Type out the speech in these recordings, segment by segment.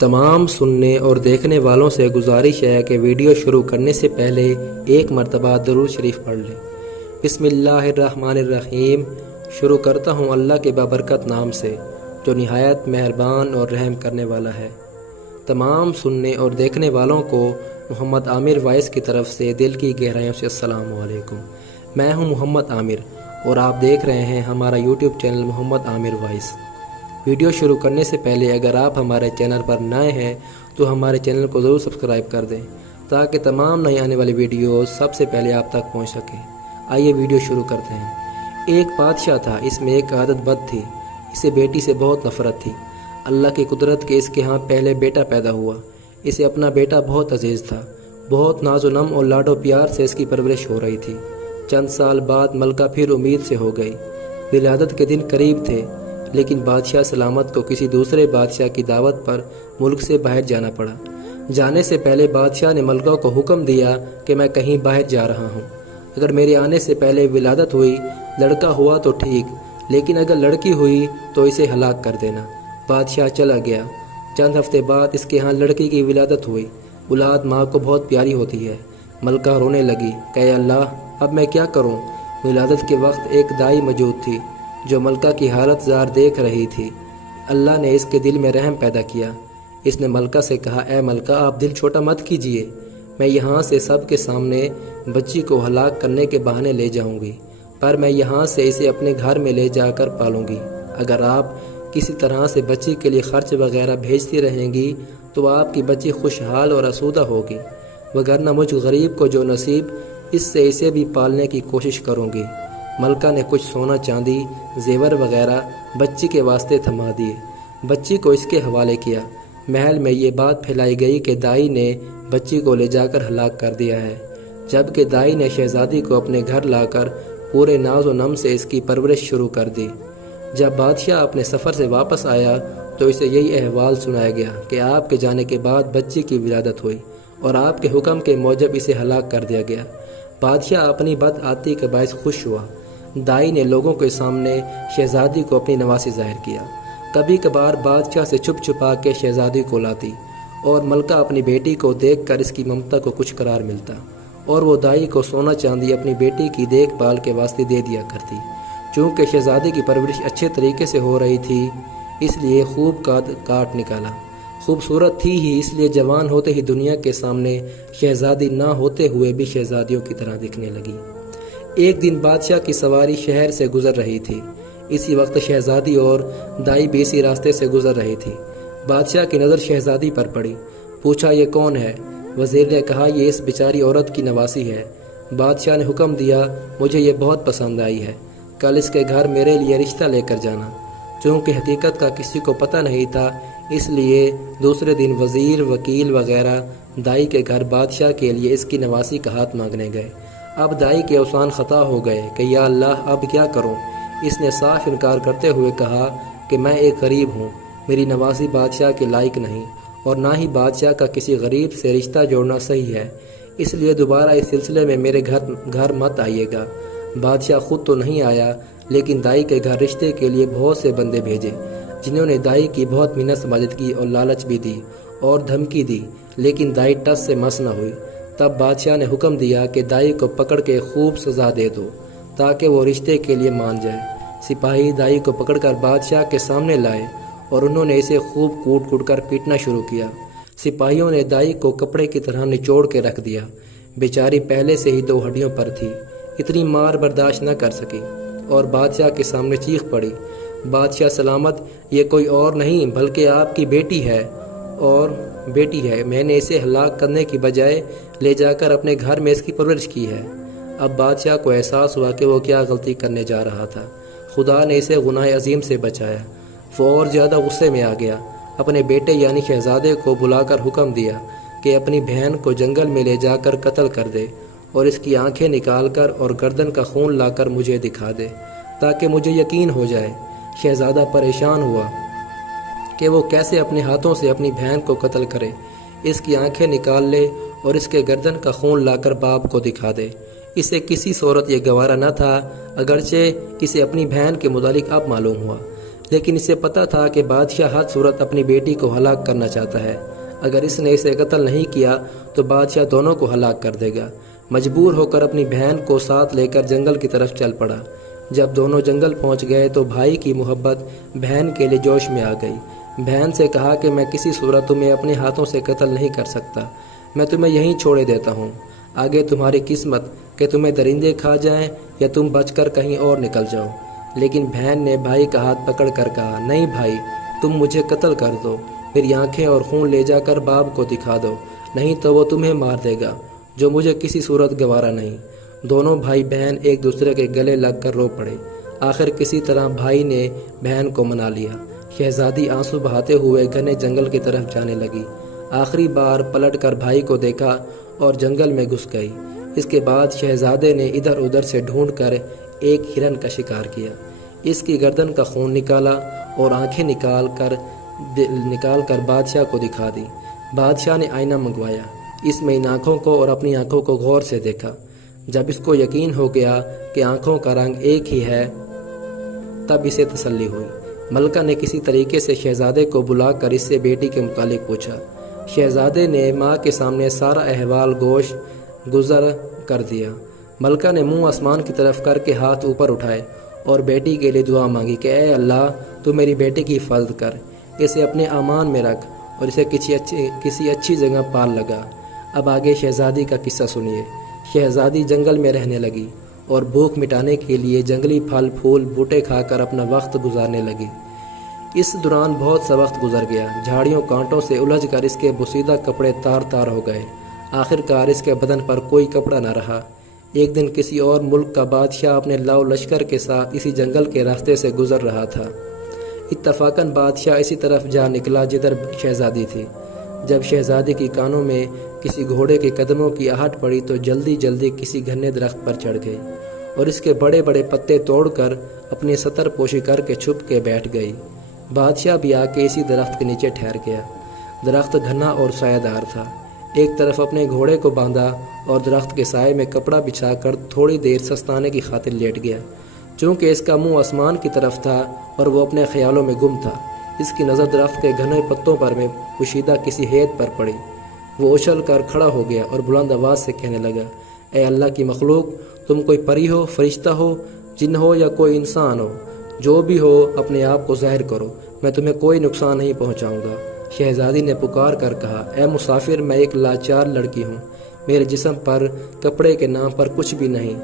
تمام سننے اور دیکھنے والوں سے گزارش ہے کہ ویڈیو شروع کرنے سے پہلے ایک مرتبہ درود شریف پڑھ لیں۔ بسم اللہ الرحمن الرحیم۔ شروع کرتا ہوں اللہ کے بابرکت نام سے جو نہایت مہربان اور رحم کرنے والا ہے۔ تمام سننے اور دیکھنے والوں کو محمد عامر وائس کی طرف سے دل کی گہرائیوں سے السلام علیکم۔ میں ہوں محمد عامر اور آپ دیکھ رہے ہیں ہمارا یوٹیوب چینل محمد عامر وائس۔ ویڈیو شروع کرنے سے پہلے اگر آپ ہمارے چینل پر نئے ہیں تو ہمارے چینل کو ضرور سبسکرائب کر دیں تاکہ تمام نئی آنے والی ویڈیوز سب سے پہلے آپ تک پہنچ سکیں۔ آئیے ویڈیو شروع کرتے ہیں۔ ایک بادشاہ تھا، اس میں ایک عادت بد تھی، اسے بیٹی سے بہت نفرت تھی۔ اللہ کی قدرت کے اس کے ہاں پہلے بیٹا پیدا ہوا۔ اسے اپنا بیٹا بہت عزیز تھا، بہت ناز و نم اور لاڈ و پیار سے اس کی پرورش ہو رہی تھی۔ چند سال بعد ملکہ پھر امید سے ہو گئی۔ ولادت کے دن قریب تھے لیکن بادشاہ سلامت کو کسی دوسرے بادشاہ کی دعوت پر ملک سے باہر جانا پڑا۔ جانے سے پہلے بادشاہ نے ملکہ کو حکم دیا کہ میں کہیں باہر جا رہا ہوں، اگر میرے آنے سے پہلے ولادت ہوئی، لڑکا ہوا تو ٹھیک، لیکن اگر لڑکی ہوئی تو اسے ہلاک کر دینا۔ بادشاہ چلا گیا۔ چند ہفتے بعد اس کے ہاں لڑکی کی ولادت ہوئی۔ اولاد ماں کو بہت پیاری ہوتی ہے۔ ملکہ رونے لگی کہ اے اللہ، اب میں کیا کروں؟ ولادت کے وقت ایک دائی موجود تھی جو ملکہ کی حالت زار دیکھ رہی تھی۔ اللہ نے اس کے دل میں رحم پیدا کیا۔ اس نے ملکہ سے کہا، اے ملکہ، آپ دل چھوٹا مت کیجیے، میں یہاں سے سب کے سامنے بچی کو ہلاک کرنے کے بہانے لے جاؤں گی، پر میں یہاں سے اسے اپنے گھر میں لے جا کر پالوں گی۔ اگر آپ کسی طرح سے بچی کے لیے خرچ وغیرہ بھیجتی رہیں گی تو آپ کی بچی خوشحال اور آسودہ ہوگی، وگرنہ مجھ غریب کو جو نصیب، اس سے اسے بھی پالنے کی کوشش کروں گی۔ ملکہ نے کچھ سونا چاندی زیور وغیرہ بچی کے واسطے تھما دیے، بچی کو اس کے حوالے کیا۔ محل میں یہ بات پھیلائی گئی کہ دائی نے بچی کو لے جا کر ہلاک کر دیا ہے، جبکہ دائی نے شہزادی کو اپنے گھر لا کر پورے ناز و نم سے اس کی پرورش شروع کر دی۔ جب بادشاہ اپنے سفر سے واپس آیا تو اسے یہی احوال سنایا گیا کہ آپ کے جانے کے بعد بچی کی ولادت ہوئی اور آپ کے حکم کے موجب اسے ہلاک کر دیا گیا۔ بادشاہ اپنی بدعادتی کے باعث خوش ہوا۔ دائی نے لوگوں کے سامنے شہزادی کو اپنی نوازی ظاہر کیا۔ کبھی کبھار بادشاہ سے چھپ چھپا کے شہزادی کو لاتی اور ملکہ اپنی بیٹی کو دیکھ کر اس کی ممتا کو کچھ قرار ملتا اور وہ دائی کو سونا چاندی اپنی بیٹی کی دیکھ بھال کے واسطے دے دیا کرتی۔ چونکہ شہزادی کی پرورش اچھے طریقے سے ہو رہی تھی اس لیے خوب کاٹ نکالا۔ خوبصورت تھی ہی اس لیے جوان ہوتے ہی دنیا کے سامنے شہزادی نہ ہوتے ہوئے بھی شہزادیوں کی طرح دکھنے لگی۔ ایک دن بادشاہ کی سواری شہر سے گزر رہی تھی۔ اسی وقت شہزادی اور دائی بھی اسی راستے سے گزر رہی تھی۔ بادشاہ کی نظر شہزادی پر پڑی۔ پوچھا، یہ کون ہے؟ وزیر نے کہا، یہ اس بیچاری عورت کی نواسی ہے۔ بادشاہ نے حکم دیا، مجھے یہ بہت پسند آئی ہے، کل اس کے گھر میرے لیے رشتہ لے کر جانا۔ چونکہ حقیقت کا کسی کو پتہ نہیں تھا اس لیے دوسرے دن وزیر، وکیل وغیرہ دائی کے گھر بادشاہ کے لیے اس کی نواسی کا ہاتھ مانگنے گئے۔ اب دائی کے اوسان خطا ہو گئے کہ یا اللہ، اب کیا کروں؟ اس نے صاف انکار کرتے ہوئے کہا کہ میں ایک غریب ہوں، میری نواسی بادشاہ کے لائق نہیں اور نہ ہی بادشاہ کا کسی غریب سے رشتہ جوڑنا صحیح ہے، اس لیے دوبارہ اس سلسلے میں میرے گھر مت آئیے گا۔ بادشاہ خود تو نہیں آیا لیکن دائی کے گھر رشتے کے لیے بہت سے بندے بھیجے جنہوں نے دائی کی بہت منت سماجت کی اور لالچ بھی دی اور دھمکی دی، لیکن دائی ٹس سے مس نہ ہوئی۔ تب بادشاہ نے حکم دیا کہ دائی کو پکڑ کے خوب سزا دے دو تاکہ وہ رشتے کے لیے مان جائے۔ سپاہی دائی کو پکڑ کر بادشاہ کے سامنے لائے اور انہوں نے اسے خوب کوٹ کوٹ کر پیٹنا شروع کیا۔ سپاہیوں نے دائی کو کپڑے کی طرح نچوڑ کے رکھ دیا۔ بیچاری پہلے سے ہی 2 ہڈیوں پر تھی، اتنی مار برداشت نہ کر سکی اور بادشاہ کے سامنے چیخ پڑی، بادشاہ سلامت، یہ کوئی اور نہیں بلکہ آپ کی بیٹی ہے میں نے اسے ہلاک کرنے کی بجائے لے جا کر اپنے گھر میں اس کی پرورش کی ہے۔ اب بادشاہ کو احساس ہوا کہ وہ کیا غلطی کرنے جا رہا تھا۔ خدا نے اسے گناہ عظیم سے بچایا۔ وہ اور زیادہ غصے میں آ گیا، اپنے بیٹے یعنی شہزادے کو بلا کر حکم دیا کہ اپنی بہن کو جنگل میں لے جا کر قتل کر دے اور اس کی آنکھیں نکال کر اور گردن کا خون لا کر مجھے دکھا دے تاکہ مجھے یقین ہو جائے۔ شہزادہ پریشان ہوا کہ وہ کیسے اپنے ہاتھوں سے اپنی بہن کو قتل کرے، اس کی آنکھیں نکال لے اور اس کے گردن کا خون لا کر باپ کو دکھا دے۔ اسے کسی صورت یہ گوارا نہ تھا، اگرچہ اسے اپنی بہن کے متعلق اب معلوم ہوا، لیکن اسے پتہ تھا کہ بادشاہ ہر صورت اپنی بیٹی کو ہلاک کرنا چاہتا ہے۔ اگر اس نے اسے قتل نہیں کیا تو بادشاہ دونوں کو ہلاک کر دے گا۔ مجبور ہو کر اپنی بہن کو ساتھ لے کر جنگل کی طرف چل پڑا۔ جب دونوں جنگل پہنچ گئے تو بھائی کی محبت بہن کے لیے جوش میں آ گئی۔ بہن سے کہا کہ میں کسی صورت تمہیں اپنے ہاتھوں سے قتل نہیں کر سکتا، میں تمہیں یہیں چھوڑے دیتا ہوں، آگے تمہاری قسمت کہ تمہیں درندے کھا جائیں یا تم بچ کر کہیں اور نکل جاؤ۔ لیکن بہن نے بھائی کا ہاتھ پکڑ کر کہا، نہیں بھائی، تم مجھے قتل کر دو، میری آنکھیں اور خون لے جا کر باپ کو دکھا دو، نہیں تو وہ تمہیں مار دے گا، جو مجھے کسی صورت گوارا نہیں۔ دونوں بھائی بہن ایک دوسرے کے گلے لگ کر رو پڑے۔ آخر کسی طرح بھائی نے بہن کو منا لیا۔ شہزادی آنسو بہاتے ہوئے گھنے جنگل کی طرف جانے لگی۔ آخری بار پلٹ کر بھائی کو دیکھا اور جنگل میں گھس گئی۔ اس کے بعد شہزادے نے ادھر ادھر سے ڈھونڈ کر ایک ہرن کا شکار کیا، اس کی گردن کا خون نکالا اور آنکھیں نکال کر بادشاہ کو دکھا دی۔ بادشاہ نے آئینہ منگوایا، اس میں ان آنکھوں کو اور اپنی آنکھوں کو غور سے دیکھا۔ جب اس کو یقین ہو گیا کہ آنکھوں کا رنگ ایک ہی ہے تب اسے تسلی ہوئی۔ ملکہ نے کسی طریقے سے شہزادے کو بلا کر اس سے بیٹی کے متعلق پوچھا۔ شہزادے نے ماں کے سامنے سارا احوال گوش گزر کر دیا۔ ملکہ نے منہ آسمان کی طرف کر کے ہاتھ اوپر اٹھائے اور بیٹی کے لیے دعا مانگی کہ اے اللہ، تو میری بیٹی کی حفاظت کر، اسے اپنے امان میں رکھ اور اسے کسی اچھی جگہ پال لگا۔ اب آگے شہزادی کا قصہ سنیے۔ شہزادی جنگل میں رہنے لگی اور بھوک مٹانے کے لیے جنگلی پھل پھول بوٹے کھا کر اپنا وقت گزارنے لگی۔ اس دوران بہت سا وقت گزر گیا۔ جھاڑیوں کانٹوں سے الجھ کر اس کے بوسیدہ کپڑے تار تار ہو گئے۔ آخر کار اس کے بدن پر کوئی کپڑا نہ رہا۔ ایک دن کسی اور ملک کا بادشاہ اپنے لاؤ لشکر کے ساتھ اسی جنگل کے راستے سے گزر رہا تھا۔ اتفاقاً بادشاہ اسی طرف جا نکلا جدھر شہزادی تھی۔ جب شہزادی کی کانوں میں کسی گھوڑے کے قدموں کی آہٹ پڑی تو جلدی جلدی کسی گھنے درخت پر چڑھ گئی اور اس کے بڑے بڑے پتے توڑ کر اپنی ستر پوشی کر کے چھپ کے بیٹھ گئی۔ بادشاہ بھی آ کے اسی درخت کے نیچے ٹھہر گیا۔ درخت گھنا اور سایہ دار تھا۔ ایک طرف اپنے گھوڑے کو باندھا اور درخت کے سائے میں کپڑا بچھا کر تھوڑی دیر سستانے کی خاطر لیٹ گیا۔ چونکہ اس کا منہ آسمان کی طرف تھا اور وہ اپنے خیالوں میں گم تھا، اس کی نظر درخت کے گھنے پتوں پر میں پوشیدہ کسی ہیت پر پڑی۔ وہ اچھل کر کھڑا ہو گیا اور بلند آواز سے کہنے لگا، اے اللہ کی مخلوق، تم کوئی پری ہو، فرشتہ ہو، جن ہو یا کوئی انسان ہو، جو بھی ہو اپنے آپ کو ظاہر کرو، میں تمہیں کوئی نقصان نہیں پہنچاؤں گا۔ شہزادی نے پکار کر کہا، اے مسافر، میں ایک لاچار لڑکی ہوں، میرے جسم پر کپڑے کے نام پر کچھ بھی نہیں،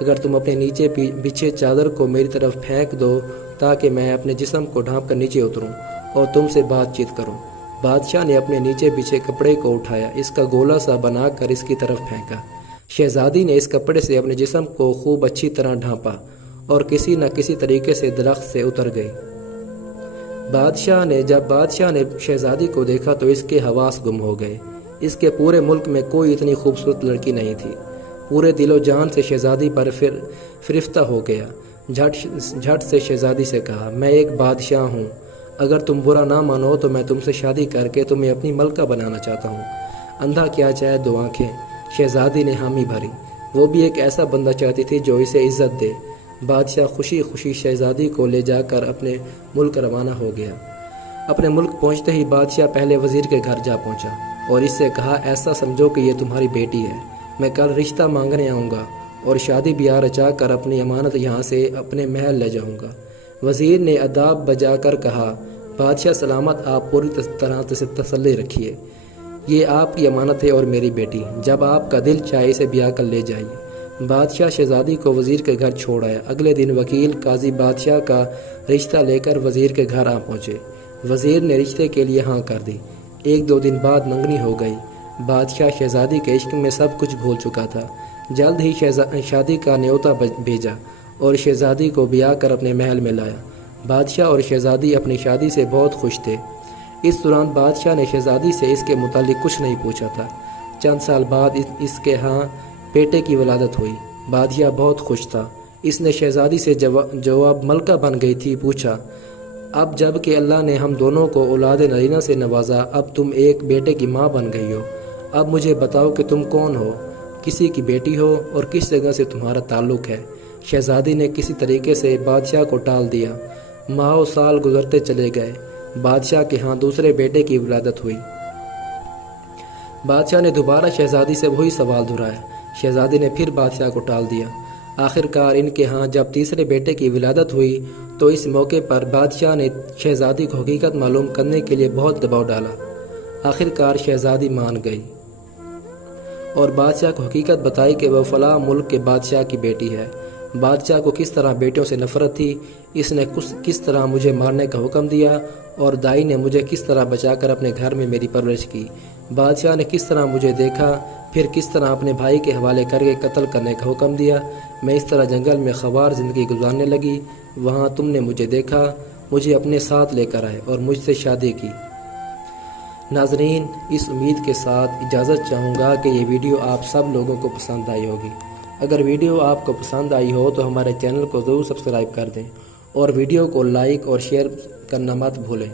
اگر تم اپنے نیچے بچھے چادر کو میری طرف پھینک دو تاکہ میں اپنے جسم کو ڈھانپ کر نیچے اتروں اور تم سے بات چیت کروں۔ بادشاہ نے اپنے نیچے بچھے کپڑے کو اٹھایا، اس کا گولا سا بنا کر اس کی طرف پھینکا۔ شہزادی نے اس کپڑے سے اپنے جسم کو خوب اچھی طرح ڈھانپا اور کسی نہ کسی طریقے سے درخت سے اتر گئی۔ جب بادشاہ نے شہزادی کو دیکھا تو اس کے حواس گم ہو گئے۔ اس کے پورے ملک میں کوئی اتنی خوبصورت لڑکی نہیں تھی۔ پورے دل و جان سے شہزادی پر فرفتہ ہو گیا۔ جھٹ سے شہزادی سے کہا، میں ایک بادشاہ ہوں، اگر تم برا نہ مانو تو میں تم سے شادی کر کے تمہیں اپنی ملکہ بنانا چاہتا ہوں۔ اندھا کیا چاہے دو آنکھیں، شہزادی نے حامی بھری۔ وہ بھی ایک ایسا بندہ چاہتی تھی جو اسے عزت دے۔ بادشاہ خوشی خوشی شہزادی کو لے جا کر اپنے ملک روانہ ہو گیا۔ اپنے ملک پہنچتے ہی بادشاہ پہلے وزیر کے گھر جا پہنچا اور اس سے کہا، ایسا سمجھو کہ یہ تمہاری بیٹی ہے، میں کل رشتہ مانگنے آؤں گا اور شادی بیاہ رچا کر اپنی امانت یہاں سے اپنے محل لے جاؤں گا۔ وزیر نے اداب بجا کر کہا، بادشاہ سلامت، آپ پوری طرح سے تسلی رکھیے، یہ آپ کی امانت ہے اور میری بیٹی، جب آپ کا دل چاہے اسے بیاہ کر لے جائیے۔ بادشاہ شہزادی کو وزیر کے گھر چھوڑ آیا۔ اگلے دن وکیل قاضی بادشاہ کا رشتہ لے کر وزیر کے گھر آ پہنچے۔ وزیر نے رشتے کے لیے ہاں کر دی۔ ایک دو دن بعد منگنی ہو گئی۔ بادشاہ شہزادی کے عشق میں سب کچھ بھول چکا تھا۔ جلد ہی شادی کا نیوتا بھیجا اور شہزادی کو بیاہ کر اپنے محل میں لایا۔ بادشاہ اور شہزادی اپنی شادی سے بہت خوش تھے۔ اس دوران بادشاہ نے شہزادی سے اس کے متعلق کچھ نہیں پوچھا تھا۔ چند سال بعد اس کے ہاں بیٹے کی ولادت ہوئی۔ بادشاہ بہت خوش تھا۔ اس نے شہزادی سے جواب ملکہ بن گئی تھی پوچھا، اب جب کہ اللہ نے ہم دونوں کو اولاد نرینہ سے نوازا، اب تم ایک بیٹے کی ماں بن گئی ہو، اب مجھے بتاؤ کہ تم کون ہو، کسی کی بیٹی ہو اور کس جگہ سے تمہارا تعلق ہے۔ شہزادی نے کسی طریقے سے بادشاہ کو ٹال دیا۔ ماہ و سال گزرتے چلے گئے۔ بادشاہ کے ہاں دوسرے بیٹے کی ولادت ہوئی۔ بادشاہ نے دوبارہ شہزادی سے وہی سوال دہرایا۔ شہزادی نے پھر بادشاہ کو ٹال دیا۔ آخرکار ان کے ہاں جب تیسرے بیٹے کی ولادت ہوئی تو اس موقع پر بادشاہ نے شہزادی کو حقیقت معلوم کرنے کے لیے بہت دباؤ ڈالا۔ آخرکار شہزادی مان گئی اور بادشاہ کو حقیقت بتائی کہ وہ فلاں ملک کے بادشاہ کی بیٹی ہے۔ بادشاہ کو کس طرح بیٹیوں سے نفرت تھی، اس نے کس طرح مجھے مارنے کا حکم دیا، اور دائی نے مجھے کس طرح بچا کر اپنے گھر میں میری پرورش کی۔ بادشاہ نے کس طرح مجھے دیکھا، پھر کس طرح اپنے بھائی کے حوالے کر کے قتل کرنے کا حکم دیا۔ میں اس طرح جنگل میں خوار زندگی گزارنے لگی۔ وہاں تم نے مجھے دیکھا، مجھے اپنے ساتھ لے کر آئے اور مجھ سے شادی کی۔ ناظرین، اس امید کے ساتھ اجازت چاہوں گا کہ یہ ویڈیو آپ سب لوگوں کو پسند آئی ہوگی۔ اگر ویڈیو آپ کو پسند آئی ہو تو ہمارے چینل کو ضرور سبسکرائب کر دیں اور ویڈیو کو لائک اور شیئر کرنا مت بھولیں۔